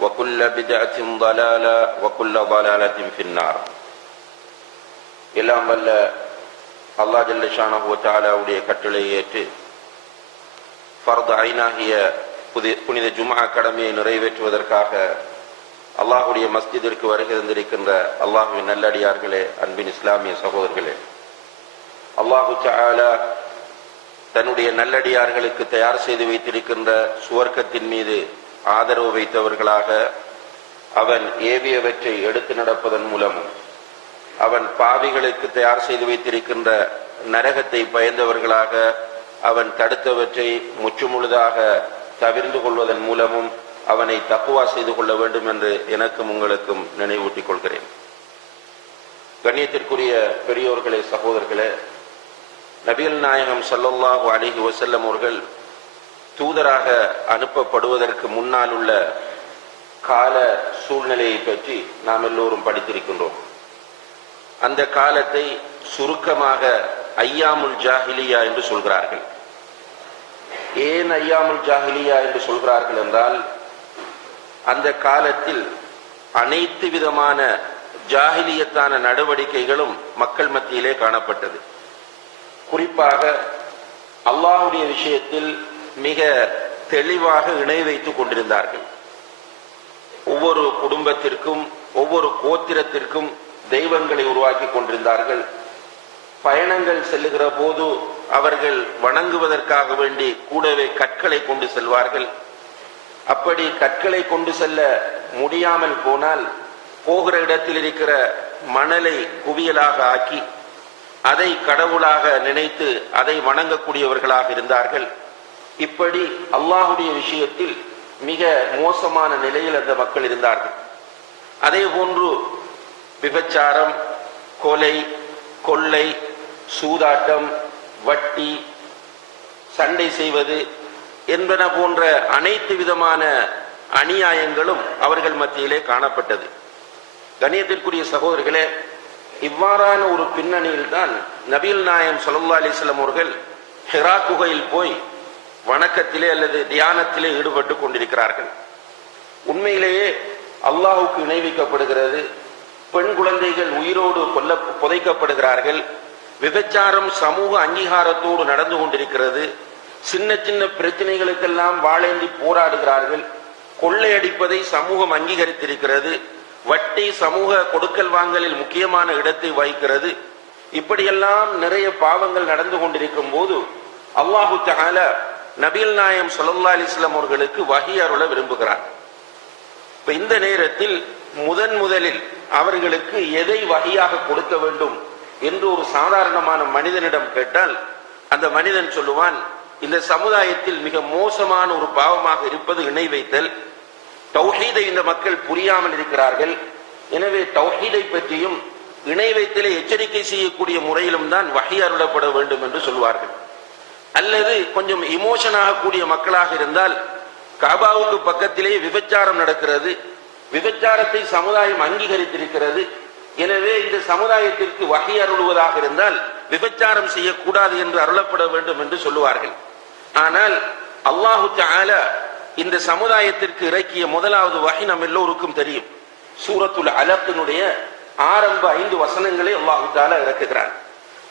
وكل بدعة ضلالة وكل ضلالة في النار எல்லாம் வல்ல அல்லா ஜல்லஷானஹு தாலாவுடைய கட்டளையை ஏற்று ஃபர்த் ஐனாகிய புதி புனித ஜுமா கடமையை நிறைவேற்றுவதற்காக அல்லாஹுடைய மஸ்ஜிதிற்கு வருகை தந்திருக்கின்ற அல்லாஹுவின் நல்லடியார்களே அன்பின் இஸ்லாமிய சகோதரர்களே அல்லாஹு தாலா தன்னுடைய நல்லடியார்களுக்கு தயார் செய்து வைத்திருக்கின்ற சுவர்க்கத்தின் மீது ஆதரவு வைத்தவர்களாக அவன் ஏவியவற்றை எடுத்து நடப்பதன் மூலமும் அவன் பாவிகளுக்கு தயார் செய்து வைத்திருக்கின்ற நரகத்தை பயந்தவர்களாக அவன் தடுத்தவற்றை முற்றுமுழுதாக தவிர்ந்து கொள்வதன் மூலமும் அவனை தக்குவா செய்து கொள்ள வேண்டும் என்று எனக்கும் உங்களுக்கும் நினைவூட்டிக் கொள்கிறேன். கண்ணியத்திற்குரிய பெரியோர்களே சகோதரர்களே நபியல் நாயகம் சல்லல்லாஹு அலிஹி வசல்லம் அவர்கள் தூதராக அனுப்பப்படுவதற்கு முன்னால் உள்ள கால சூழ்நிலையை பற்றி நாம் எல்லோரும் படித்திருக்கின்றோம். அந்த காலத்தை சுருக்கமாக ஐயாமுல் ஜாஹிலியா என்று சொல்கிறார்கள். ஏன் ஐயாமுல் ஜாஹிலியா என்று சொல்கிறார்கள் என்றால் அந்த காலத்தில் அனைத்து விதமான ஜாகிலியத்தான நடவடிக்கைகளும் மக்கள் மத்தியிலே காணப்பட்டது. குறிப்பாக அல்லாஹுடைய விஷயத்தில் மிக தெளிவாக இணை வைத்துக் கொண்டிருந்தார்கள். ஒவ்வொரு குடும்பத்திற்கும் ஒவ்வொரு கோத்திரத்திற்கும் தெய்வங்களை உருவாக்கி கொண்டிருந்தார்கள். பயணங்கள் செல்லுகிற போது அவர்கள் வணங்குவதற்காக வேண்டி கூடவே கற்களை கொண்டு செல்வார்கள். அப்படி கற்களை கொண்டு செல்ல முடியாமல் போனால் போகிற இடத்தில் இருக்கிற மணலை குவியலாக ஆக்கி அதை கடவுளாக நினைத்து அதை வணங்கக்கூடியவர்களாக இருந்தார்கள். இப்படி அல்லாஹுடைய விஷயத்தில் மிக மோசமான நிலையில் அந்த மக்கள் இருந்தார்கள். அதே போன்று விபச்சாரம் கொலை கொள்ளை சூதாட்டம் வட்டி சண்டை செய்வது என்பன போன்ற அனைத்து விதமான அநியாயங்களும் அவர்கள் மத்தியிலே காணப்பட்டது. கணியத்திற்குரிய சகோதரர்களே இவ்வாறான ஒரு பின்னணியில் தான் நபீல் நாயம் சொல்லா அலிஸ்லாம் அவர்கள் ஹெரா குகையில் போய் வணக்கத்திலே அல்லது தியானத்திலே ஈடுபட்டு கொண்டிருக்கிறார்கள். உண்மையிலேயே அல்லாஹுக்கு இணைவிக்கப்படுகிறது பெண் குழந்தைகள் உயிரோடு கொல்ல புதைக்கப்படுகிறார்கள். விபச்சாரம் சமூக அங்கீகாரத்தோடு நடந்து கொண்டிருக்கிறது. சின்ன சின்ன பிரச்சனைகளுக்கெல்லாம் வாழேந்தி போராடுகிறார்கள். கொள்ளையடிப்பதை சமூகம் அங்கீகரித்திருக்கிறது. வட்டி சமூக கொடுக்கல் வாங்கலில் முக்கியமான இடத்தை வகிக்கிறது. இப்படியெல்லாம் நிறைய பாவங்கள் நடந்து கொண்டிருக்கும் போது அல்லாஹு தகால நபீல் நாயம் சொல்லல்லா அலிஸ்லாம் அவர்களுக்கு வகி அருள விரும்புகிறார். இப்ப இந்த நேரத்தில் முதன் முதலில் அவர்களுக்கு எதை வகையாக கொடுக்க வேண்டும் என்று ஒரு சாதாரணமான மனிதனிடம் கேட்டால் அந்த மனிதன் சொல்லுவான் இந்த சமுதாயத்தில் மிக மோசமான ஒரு பாவமாக இருப்பது இணை வைத்தல் தௌஹீதை இந்த மக்கள் புரியாமல் இருக்கிறார்கள். எனவே தௌஹீதை பற்றியும் இணை வைத்தலை எச்சரிக்கை செய்யக்கூடிய முறையிலும் தான் வகை அருளப்பட வேண்டும் என்று சொல்வார்கள். அல்லது கொஞ்சம் இமோஷன் ஆகக்கூடிய மக்களாக இருந்தால் காபாவுக்கு பக்கத்திலேயே விபச்சாரம் நடக்கிறது. விபச்சாரத்தை சமுதாயம் அங்கீகரித்திருக்கிறது. எனவே இந்த சமுதாயத்திற்கு வகை அருளுவதாக இருந்தால் விபச்சாரம் செய்யக்கூடாது என்று அருளப்பட வேண்டும் என்று சொல்லுவார்கள். ஆனால் அல்லாஹு ஆல இந்த சமுதாயத்திற்கு இறக்கிய முதலாவது வகை நம் எல்லோருக்கும் தெரியும். சூரத்துல் அலத்தினுடைய ஆரம்ப ஐந்து வசனங்களை அல்லாஹு தாலா இறக்குகிறான்.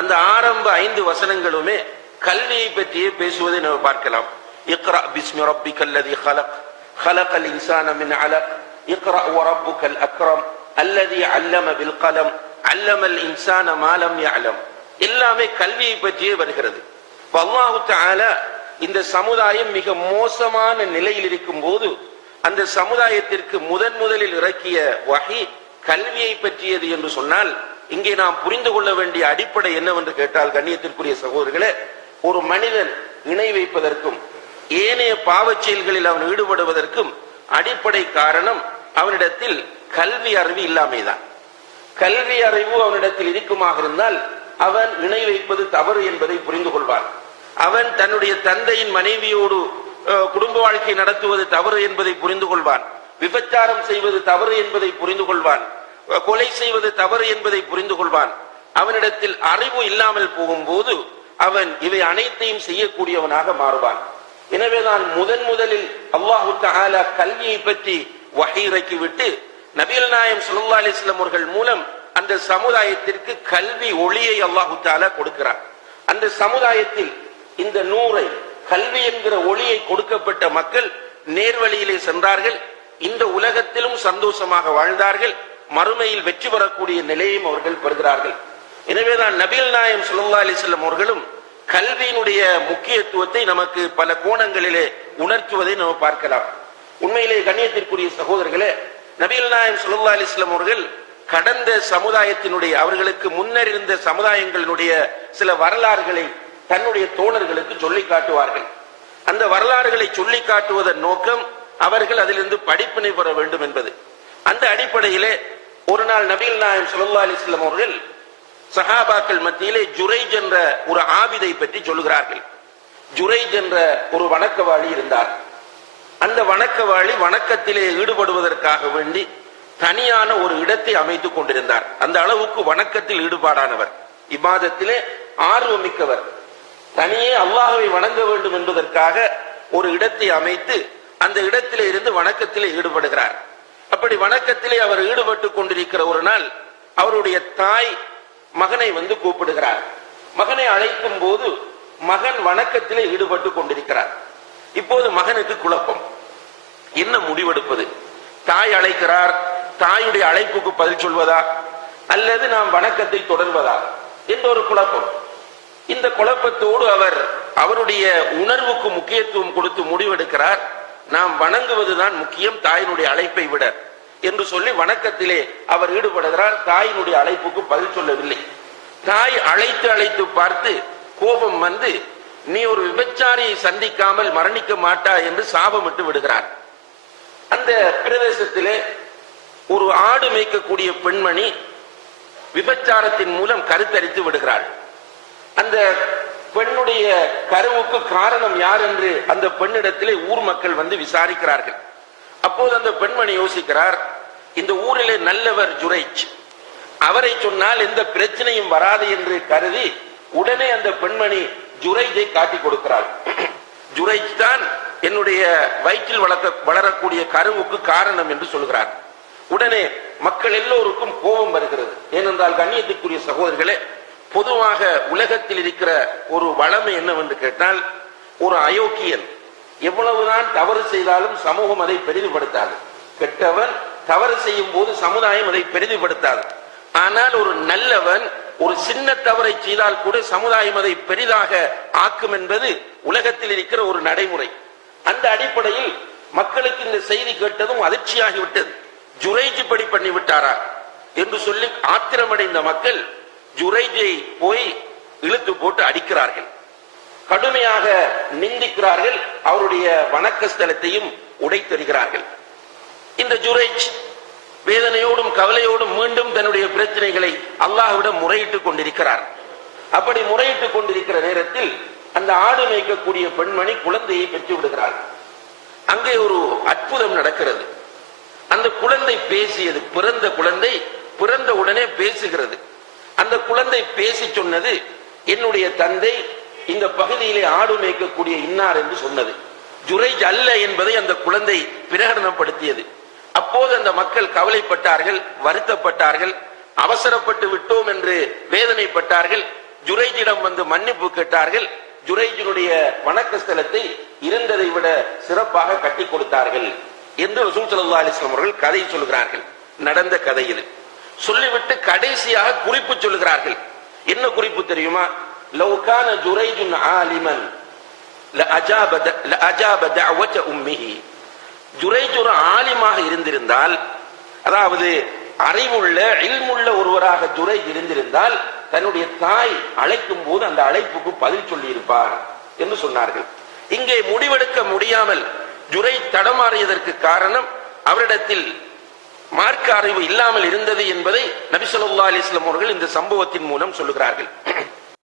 அந்த ஆரம்ப ஐந்து வசனங்களுமே கல்வியை பற்றியே பேசுவதை நம்ம பார்க்கலாம் இக்ரா பிஸ்மி ரப்பிக்கல் லதி خلق خلق الإنسان من علق اقرأ وربك الأكرم الذي علم بالقلم علم الإنسان ما لم يعلم எல்லாமே கல்வியை பற்றியே வருகிறது இப்ப அல்லாஹு தஆலா இந்த சமுதாயம் மிக மோசமான நிலையில் இருக்கும் போது அந்த சமுதாயத்திற்கு முதன் முதலில் இறக்கிய வகை கல்வியை பற்றியது என்று சொன்னால் இங்கே நாம் புரிந்து கொள்ள வேண்டிய அடிப்படை என்னவென்று கேட்டால் கண்ணியத்திற்குரிய சகோதரர்களே ஒரு மனிதன் இணை வைப்பதற்கும் ஏனைய பாவச் செயல்களில் அவன் ஈடுபடுவதற்கும் அடிப்படை காரணம் அவனிடத்தில் கல்வி அறிவு இல்லாமைதான் கல்வி அறிவு அவனிடத்தில் இருக்குமாக இருந்தால் அவன் இணை வைப்பது தவறு என்பதை புரிந்து கொள்வான். அவன் தன்னுடைய தந்தையின் மனைவியோடு அஹ், குடும்ப வாழ்க்கை நடத்துவது தவறு என்பதை புரிந்து கொள்வான். விபச்சாரம் செய்வது தவறு என்பதை புரிந்து கொள்வான். கொலை செய்வது தவறு என்பதை புரிந்து கொள்வான். அவனிடத்தில் அறிவு இல்லாமல் போகும்போது அவன் இவை அனைத்தையும் செய்யக்கூடியவனாக மாறுவான். எனவேதான் முதன் முதலில் அல்லாஹு தஹாலா கல்வியை பற்றி வஹீ விட்டு நபீல் நாயம் சுல்லா அலைஹி அவர்கள் மூலம் அந்த சமுதாயத்திற்கு கல்வி ஒளியை அல்லாஹு தாலா கொடுக்கிறார். அந்த சமுதாயத்தில் இந்த நூரை கல்வி என்கிற ஒளியை கொடுக்கப்பட்ட மக்கள் நேர்வழியிலே சென்றார்கள். இந்த உலகத்திலும் சந்தோஷமாக வாழ்ந்தார்கள். மறுமையில் வெற்றி பெறக்கூடிய நிலையும் அவர்கள் பெறுகிறார்கள். எனவேதான் நபில் நாயம் சுல்லா அலைஹி அவர்களும் கல்வியினுடைய முக்கியத்துவத்தை நமக்கு பல கோணங்களிலே உணர்த்துவதை நம்ம பார்க்கலாம். உண்மையிலே கண்ணியத்திற்குரிய சகோதரர்களே நபில் நாயம் சுல்லா அலிஸ்லாம் அவர்கள் கடந்த சமுதாயத்தினுடைய அவர்களுக்கு முன்னர் இருந்த சமுதாயங்களினுடைய சில வரலாறுகளை தன்னுடைய தோழர்களுக்கு சொல்லி காட்டுவார்கள். அந்த வரலாறுகளை சொல்லி காட்டுவதன் நோக்கம் அவர்கள் அதிலிருந்து படிப்பினை பெற வேண்டும் என்பது. அந்த அடிப்படையிலே ஒரு நாள் நபீல் நாயம் சுல்லா அலிஸ்லாம் அவர்கள் சஹாபாக்கள் மத்தியிலே ஜுரைஜ் என்ற ஒரு ஆபிதை பற்றி சொல்லுகிறார்கள். ஜுரைஜ் என்ற ஒரு வணக்கவாளி இருந்தார். அந்த வணக்கவாளி வணக்கத்திலே ஈடுபடுவதற்காக வேண்டி தனியான ஒரு இடத்தை அமைத்துக் கொண்டிருந்தார். அந்த அளவுக்கு வணக்கத்தில் ஈடுபாடானவர். இபாதத்திலே ஆர்வமிக்கவர் தனியே அல்லாஹ்வை வணங்க வேண்டும் என்பதற்காக ஒரு இடத்தை அமைத்து அந்த இடத்திலே இருந்து வணக்கத்திலே ஈடுபடுகிறார். அப்படி வணக்கத்திலே அவர் ஈடுபட்டு கொண்டிருக்கிற ஒரு நாள் அவருடைய தாய் மகனை வந்து கூப்பிடுகிறார். மகனை அழைக்கும் போது மகன் வணக்கத்திலே ஈடுபட்டு கொண்டிருக்கிறார். இப்போது மகனுக்கு குழப்பம். என்ன முடிவெடுப்பது? தாய் அழைக்கிறார். தாயுடைய அழைப்புக்கு பதில் சொல்வதா? அல்லது நாம் வணக்கத்தை தொடர்வதா? என்ற ஒரு குழப்பம். இந்த குழப்பத்தோடு அவர் அவருடைய உணர்வுக்கு முக்கியத்துவம் கொடுத்து முடிவெடுக்கிறார். நாம் வணங்குவதுதான் முக்கியம். தாயினுடைய அழைப்பை விட. என்று சொல்லி வணக்கத்திலே அவர் ஈடுபடுகிறார். தாயினுடைய அழைப்புக்கு பதில் சொல்லவில்லை. தாய் அழைத்து அழைத்து பார்த்து கோபம் வந்து நீ ஒரு விபச்சாரியை சந்திக்காமல் மரணிக்க மாட்டா? என்று சாபமிட்டு விடுகிறார். அந்த பிரதேசத்திலே ஒரு ஆடு மேய்க்கக்கூடிய பெண்மணி விபச்சாரத்தின் மூலம் கருத்தரித்து விடுகிறாள். அந்த பெண்ணுடைய கருவுக்கு காரணம் யார் என்று அந்த பெண்ணிடத்திலே ஊர் மக்கள் வந்து விசாரிக்கிறார்கள். அப்போது அந்த பெண்மணி யோசிக்கிறார் இந்த ஊரிலே நல்லவர் ஜுரைச். அவரை சொன்னால் எந்த பிரச்சனையும் வராது என்று கருதி உடனே அந்த பெண்மணி ஜுரைஜை காட்டி கொடுக்கிறாள். ஜுரைஜ் தான் என்னுடைய வயிற்றில் வளர்க்க வளரக்கூடிய கருவுக்கு காரணம் என்று சொல்கிறார். உடனே மக்கள் எல்லோருக்கும் கோபம் வருகிறது. ஏனென்றால் கண்ணியத்துக்குரிய சகோதரர்களே பொதுவாக உலகத்தில் இருக்கிற ஒரு வளமை என்னவென்று கேட்டால் ஒரு அயோக்கியன் எவ்வளவுதான் தவறு செய்தாலும் சமூகம் அதை பெரிதுபடுத்தாது. கெட்டவன் தவறு செய்யும் போது சமுதாயம் அதை பெரிதுபடுத்தாது. ஆனால் ஒரு நல்லவன் ஒரு சின்ன தவறை செய்தால் கூட சமுதாயம் அதை பெரிதாக ஆக்கும் என்பது உலகத்தில் இருக்கிற ஒரு நடைமுறை. அந்த அடிப்படையில் மக்களுக்கு இந்த செய்தி கேட்டதும் அதிர்ச்சியாகிவிட்டது. ஜுரைஜ் படி பண்ணி விட்டாரா என்று சொல்லி ஆத்திரமடைந்த மக்கள் ஜுரைஜை போய் இழுத்து போட்டு அடிக்கிறார்கள். கடுமையாக நிந்திக்கிறார்கள். அவருடைய வணக்க ஸ்தலத்தையும் உடைத்தருகிறார்கள் இந்த ஜுரைஜ் வேதனையோடும் கவலையோடும் மீண்டும் தன்னுடைய பிரச்சனைகளை அல்லாஹ்விடம் முறையிட்டுக் கொண்டிருக்கிறார். அப்படி முறையிட்டுக் கொண்டிருக்கிற நேரத்தில் அந்த ஆடு மேய்க்கக்கூடிய பெண்மணி குழந்தையை பெற்று விடுகிறார் அங்கே ஒரு அற்புதம் நடக்கிறது. அந்த குழந்தை பேசியது பிறந்த குழந்தை பிறந்த உடனே பேசுகிறது. அந்த குழந்தை பேசி சொன்னது என்னுடைய தந்தை இந்த பகுதியிலே ஆடு மேய்க்கக்கூடிய இன்னார் என்று சொன்னது. ஜுரைஜ் அல்ல என்பதை அந்த குழந்தை பிரகடனப்படுத்தியது. அப்போது அந்த மக்கள் கவலைப்பட்டார்கள் வருத்தப்பட்டார்கள் அவசரப்பட்டு விட்டோம் என்று வேதனைப்பட்டார்கள். ஜுரைஜிடம் வந்து மன்னிப்பு கேட்டார்கள். ஜுரைஜினுடைய வணக்க ஸ்தலத்தை இருந்ததை விட சிறப்பாக கட்டி கொடுத்தார்கள் என்று ரசூல் சல்லா அலிஸ்லாம் அவர்கள் கதை சொல்கிறார்கள். நடந்த கதை இது. சொல்லிவிட்டு கடைசியாக குறிப்பு சொல்லுகிறார்கள் என்ன குறிப்பு தெரியுமா? லவ் ஜுரைஜுன் ஆலிமன் லஅஜாப த- லஅஜாப ஜுரைஜ் ஒரு ஆலிமாக இருந்திருந்தால் அதாவது அறிவுள்ள இல்முள்ள ஒருவராக ஜுரை இருந்திருந்தால் தன்னுடைய தாய் அழைக்கும் போது அந்த அழைப்புக்கு பதில் சொல்லி இருப்பார் என்று சொன்னார்கள். இங்கே முடிவெடுக்க முடியாமல் ஜுரை தடமாறியதற்கு காரணம் அவரிடத்தில் மார்க்க அறிவு இல்லாமல் இருந்தது என்பதை நபிசல்லா அலிஸ்லாம் அவர்கள் இந்த சம்பவத்தின் மூலம் சொல்லுகிறார்கள்.